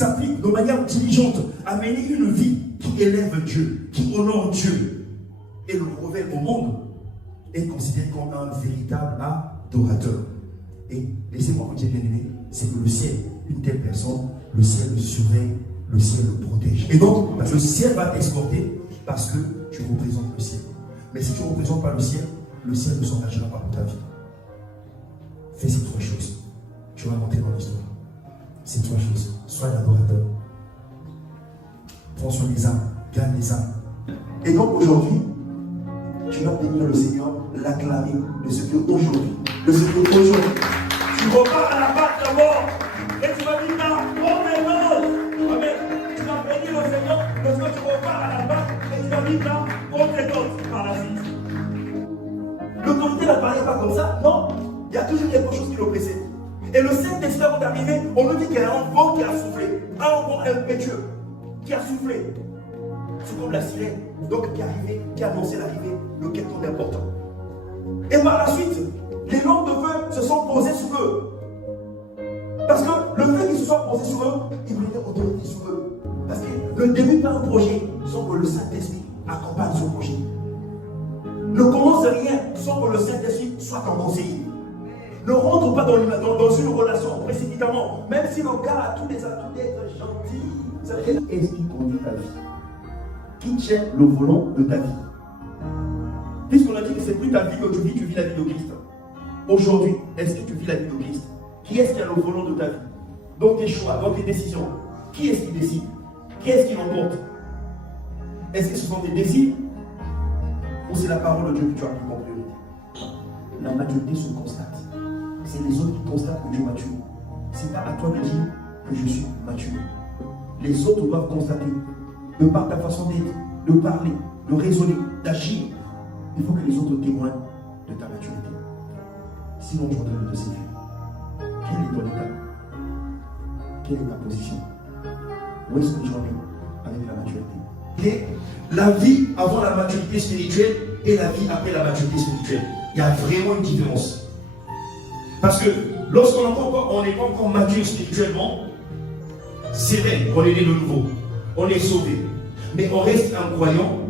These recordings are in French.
s'applique de manière diligente à mener une vie qui élève Dieu, qui honore Dieu et le révèle au monde, est considéré comme un véritable adorateur. Et laissez-moi vous dire, bien aimé, c'est que le ciel, une telle personne, le ciel le surveille, le ciel le protège. Et donc, le ciel va t'escorter parce que tu représentes le ciel. Mais si tu ne représentes pas le ciel ne s'engagera pas pour ta vie. Fais ces trois choses. Tu vas monter dans l'histoire. Ces trois choses. Sois un adorateur. Prends soin des âmes. Gagne les âmes. Et donc aujourd'hui, tu vas bénir le Seigneur, l'acclamer de ce que aujourd'hui. De ce que aujourd'hui. Tu repars à la base d'abord. Et tu vas dire là, oh mes noms. Amen. Tu vas bénir le Seigneur parce que tu repars à la base et tu vas dire là, oh tes noms par la suite. L'autorité n'apparaît pas comme ça, non. Il y a toujours quelque chose qui le précède. Et le Saint-Esprit avant d'arriver, on nous dit qu'il y a un vent qui a soufflé. Un vent impétueux qui a soufflé. C'est comme la sirène, donc qui est arrivé, qui a annoncé l'arrivée de quelqu'un d'important. Et par la suite, les lampes de feu se sont posées sur eux. Parce que le fait qu'ils se soient posés sur eux, ils prenaient autorité sur eux. Parce que le début d'un projet, sans que le Saint-Esprit accompagne ce projet. Ne commence rien sans que le Saint-Esprit soit ton conseiller. Ne rentre pas dans une relation précipitamment, même si le gars a tous les atouts d'être gentil. Quel esprit conduit ta vie? Qui tient le volant de ta vie? Puisqu'on a dit que c'est plus ta vie que tu vis la vie de Christ. Aujourd'hui, est-ce que tu vis la vie de Christ? Qui est-ce qui a le volant de ta vie? Dans tes choix, dans tes décisions, qui est-ce qui décide? Qui est-ce qui l'emporte? Est-ce que ce sont tes désirs? Ou c'est la parole de Dieu que tu as pris en priorité? La maturité se constate. C'est les autres qui constatent que tu es mature. Ce n'est pas à toi de dire que je suis mature. Les autres doivent constater, de par ta façon d'être, de parler, de raisonner, d'agir. Il faut que les autres témoignent de ta maturité. Sinon, tu vas te séduire. Quel est ton état? Quelle est ta position? Où est-ce que tu en es avec la maturité? Et la vie avant la maturité spirituelle et la vie après la maturité spirituelle. Il y a vraiment une différence. Parce que lorsqu'on n'est pas encore mature spirituellement, c'est vrai, on est né de nouveau, on est sauvé. Mais on reste un croyant,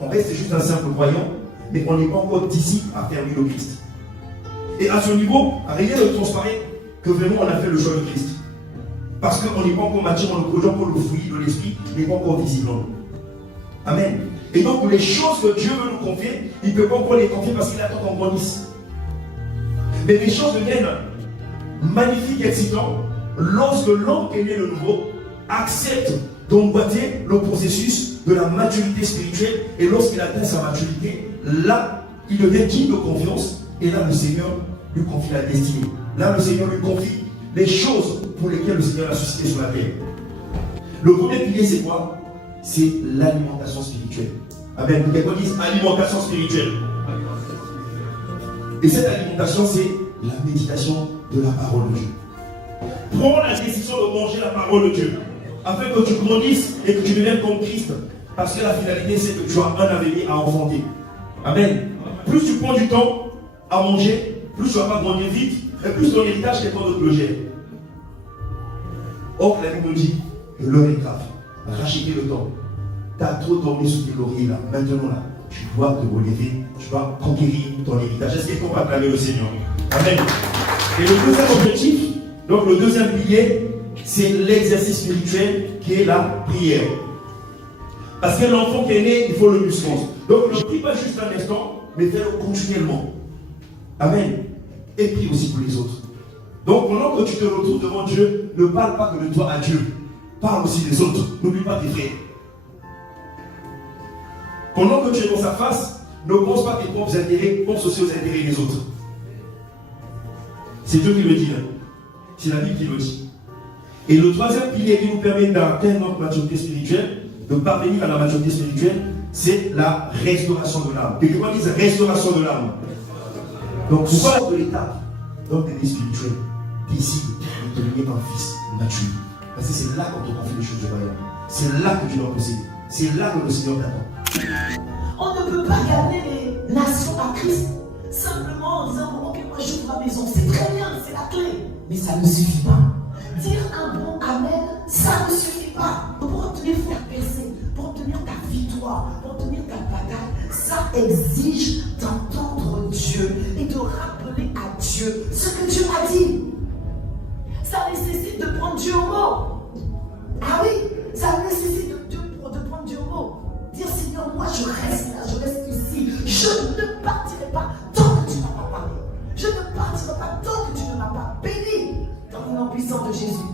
on reste juste un simple croyant, mais on n'est pas encore disciple à faire le Christ. Et à ce niveau, rien ne transparaît que vraiment on a fait le choix de Christ. Parce qu'on n'est pas encore mature, on ne produit pas le fruit de l'esprit, il n'est pas encore visible en nous. Amen. Et donc les choses que Dieu veut nous confier, il ne peut pas encore les confier parce qu'il attend qu'on grandisse. Mais les choses deviennent magnifiques et excitantes lorsque l'homme qui est né de nouveau accepte d'emboîter le processus de la maturité spirituelle. Et lorsqu'il atteint sa maturité, là, il devient digne de confiance. Et là, le Seigneur lui confie la destinée. Là, le Seigneur lui confie les choses pour lesquelles le Seigneur l'a suscité sur la terre. Le premier pilier, c'est quoi? C'est l'alimentation spirituelle. Amen. Quelqu'un dit alimentation spirituelle. Et cette alimentation, c'est la méditation de la parole de Dieu. Prends la décision de manger la parole de Dieu, afin que tu grandisses et que tu deviennes comme Christ. Parce que la finalité, c'est que tu as un avenir à enfanter. Amen. Plus tu prends du temps à manger, plus tu ne vas pas grandir vite, et plus ton héritage dépend de le gère. Or, la Bible nous dit que l'heure est grave. Rachetez le temps. Tu as trop dormi sous tes lauriers là. Maintenant là, tu dois te relever, tu dois conquérir ton héritage. Est-ce qu'on va acclamer le Seigneur? Amen. Et le deuxième objectif, donc le deuxième pilier, c'est l'exercice spirituel qui est la prière. Parce que l'enfant qui est né, il faut le muscler. Donc ne prie pas juste un instant, mais fais-le continuellement. Amen. Et prie aussi pour les autres. Donc pendant que tu te retrouves devant Dieu, ne parle pas que de toi à Dieu. Parle aussi des autres. N'oublie pas tes frères. Pendant que tu es dans sa face, ne pense pas tes propres intérêts, pense aussi aux intérêts des autres. C'est Dieu qui le dit. C'est la Bible qui le dit. Et le troisième pilier qui nous permet d'atteindre notre maturité spirituelle, de parvenir à la maturité spirituelle, c'est la restauration de l'âme. Quelqu'un dit restauration de l'âme. Donc, sors de l'état donc des vies spirituelles. Décide de devenir un fils mature. Parce que c'est là qu'on te confie les choses de royaume. C'est là que tu dois posséder. C'est là que le Seigneur t'attend. On ne peut pas garder les nations à Christ simplement en disant ok, moi j'ouvre ma maison, c'est très bien, c'est la clé. Mais ça ne suffit pas. Dire un bon amen, ça exige d'entendre Dieu et de rappeler à Dieu ce que Dieu a dit. Ça nécessite de prendre Dieu au mot. Ah oui, ça nécessite de prendre Dieu au mot. Dire Seigneur, moi je reste là, je reste ici. Je ne partirai pas tant que tu ne m'as pas parlé. Je ne partirai pas tant que tu ne m'as pas béni. Dans le nom puissant de Jésus.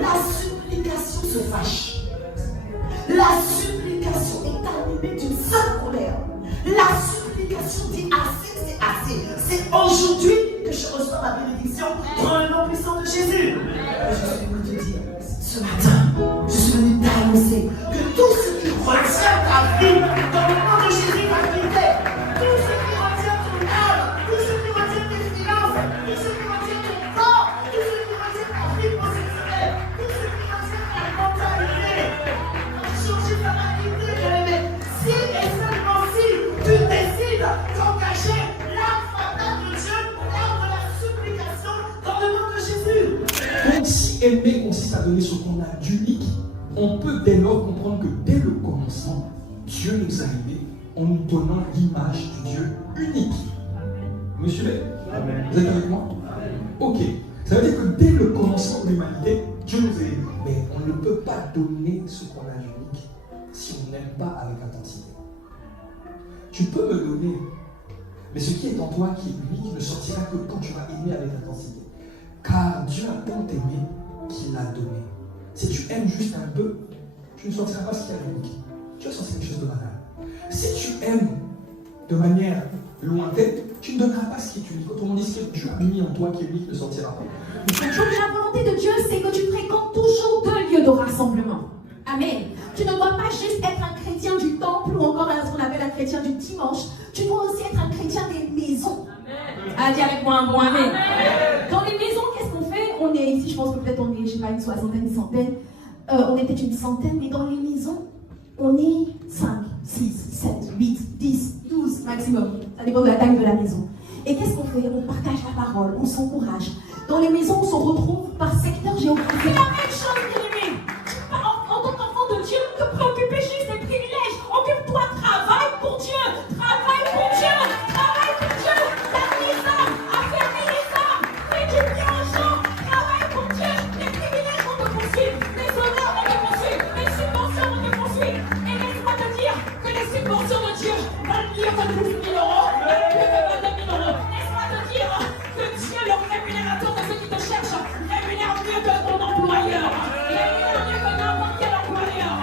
La supplication se fâche. La supplication est animée d'une seule colère. La supplication dit assez, c'est assez. C'est aujourd'hui que je reçois ma bénédiction dans le nom puissant de Jésus. Et je suis venu te dire, ce matin, je suis venu t'annoncer que tout ce qui retient ta vie dans le nom de Jésus va quitter. Tout ce qui retient ton âme, tout ce qui retient tes finances, tout ce qui retient ton corps, tout ce qui retient ta vie positionnelle, tout ce qui retient ta mentalité. Changer ta mentalité, bien-aimé. Si et seulement si tu décides d'engager l'âme fatale de Dieu, l'âme de la supplication dans le nom de Jésus. Donc si aimer consiste à donner ce qu'on a d'unique, on peut dès lors comprendre que dès le commencement, Dieu nous a aimés en nous donnant l'image du Dieu unique. Vous me suivez? Vous êtes avec moi? Ok. Ça veut dire que dès le commencement de l'humanité, Dieu nous a aimés. Mais on ne peut pas donner ce qu'on a d'unique si on n'aime pas avec intensité. Tu peux me donner, mais ce qui est en toi qui est unique ne sortira que quand tu vas aimer avec intensité. Car Dieu a tant aimé qu'il l'a donné. Si tu aimes juste un peu, tu ne sortiras pas ce qui est unique. Tu vas sortir quelque chose de banal. Si tu aimes de manière lointaine, tu ne donneras pas ce qui est unique. Autrement dit, ce que Dieu a mis en toi qui est unique ne sortira pas. Donc la volonté de Dieu, c'est que tu fréquentes toujours 2 lieux de rassemblement. Amen. Tu ne dois pas juste être un chrétien du temple ou encore ce qu'on appelle un chrétien du dimanche. Tu dois aussi être un chrétien des maisons. Ah, dis avec moi un bon amen. Dans les maisons, qu'est-ce qu'on fait? On est ici, je pense que peut-être on est, je sais pas, une soixantaine, une centaine. On est peut-être une centaine, mais dans les maisons, on est 5, 6, 7, 8, 10, 12 maximum. Ça dépend de la taille de la maison. Et qu'est-ce qu'on fait? On partage la parole, on s'encourage. Dans les maisons, on se retrouve par secteur géographique. C'est la même chose, bien-aimé. En tant qu'enfant de Dieu, te préoccuper juste des privilèges. Occupe-toi, travaille pour Dieu. Travaille pour Dieu. Travaille pour Dieu. Ferme les âmes. Affermis les âmes. Fais du bien aux gens. Travaille pour Dieu. Les privilèges vont te poursuivre. Les honneurs vont te poursuivre. Les subventions vont te poursuivre. Et laisse-moi te dire que les subventions de Dieu valent mieux que 12 000 €. Valent mieux que 22 000 €. Laisse-moi te dire que Dieu, le rémunérateur de ceux qui te cherchent, rémunère mieux que ton employeur. Il rémunère mieux que n'importe quel employeur.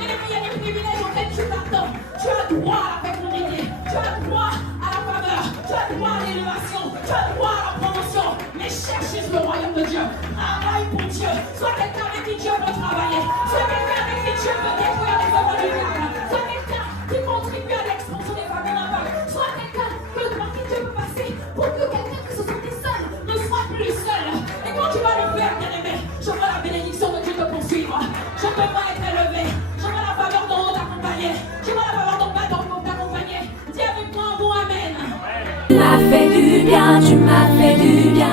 Et il y a des privilèges auxquels tu t'attends. Tu as droit à la fécondité. Tu as droit à la faveur. Tu as droit à l'élévation. Tu as droit à la promotion. Mais cherche le royaume de Dieu. Travaille pour Dieu. Sois quelqu'un avec qui Dieu veut travailler. Sois quelqu'un avec qui Dieu veut détruire les œuvres du diable. Sois quelqu'un qui contribue à l'expansion des familles d'impact. Sois quelqu'un par qui Dieu peut passer pour que quelqu'un qui se sentait seul ne soit plus seul. Et quand tu vas le faire, bien-aimé, je vois la bénédiction de Dieu te poursuivre. Je te vois être élevé. Je vois la faveur d'en haut t'accompagner. Je vois la faveur d'en bas t'accompagner. Dis avec moi un bon amen. Tu m'as fait du bien, tu m'as fait du bien.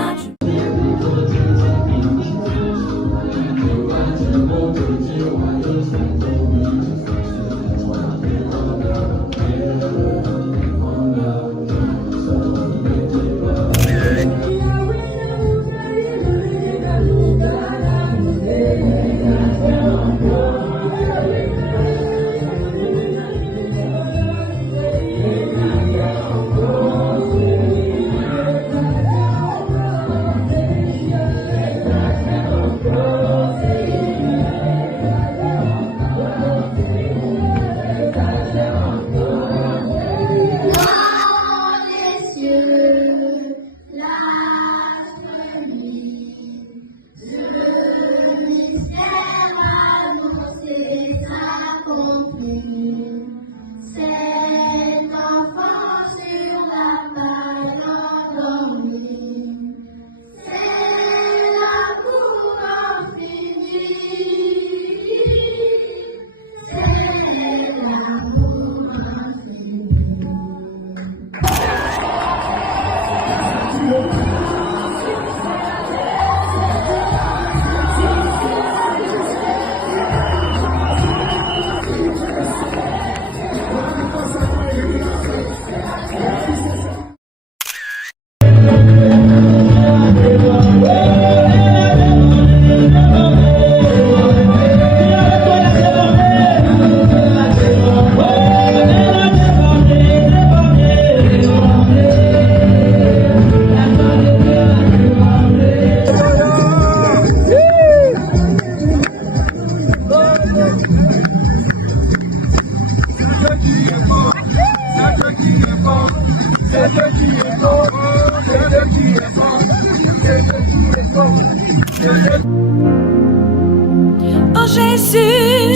Oh Jésus,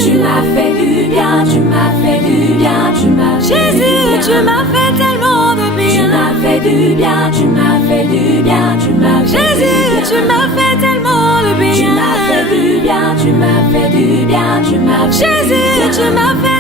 tu m'as fait du bien, tu m'as fait du bien, tu m'as fait du bien. Jésus, tu m'as fait tellement de bien. Tu m'as fait du bien, tu m'as fait du bien, tu m'as fait Jésus, tu m'as fait tellement de bien. Tu m'as fait du bien, tu m'as fait du bien, tu m'as fait Jésus, tu m'as fait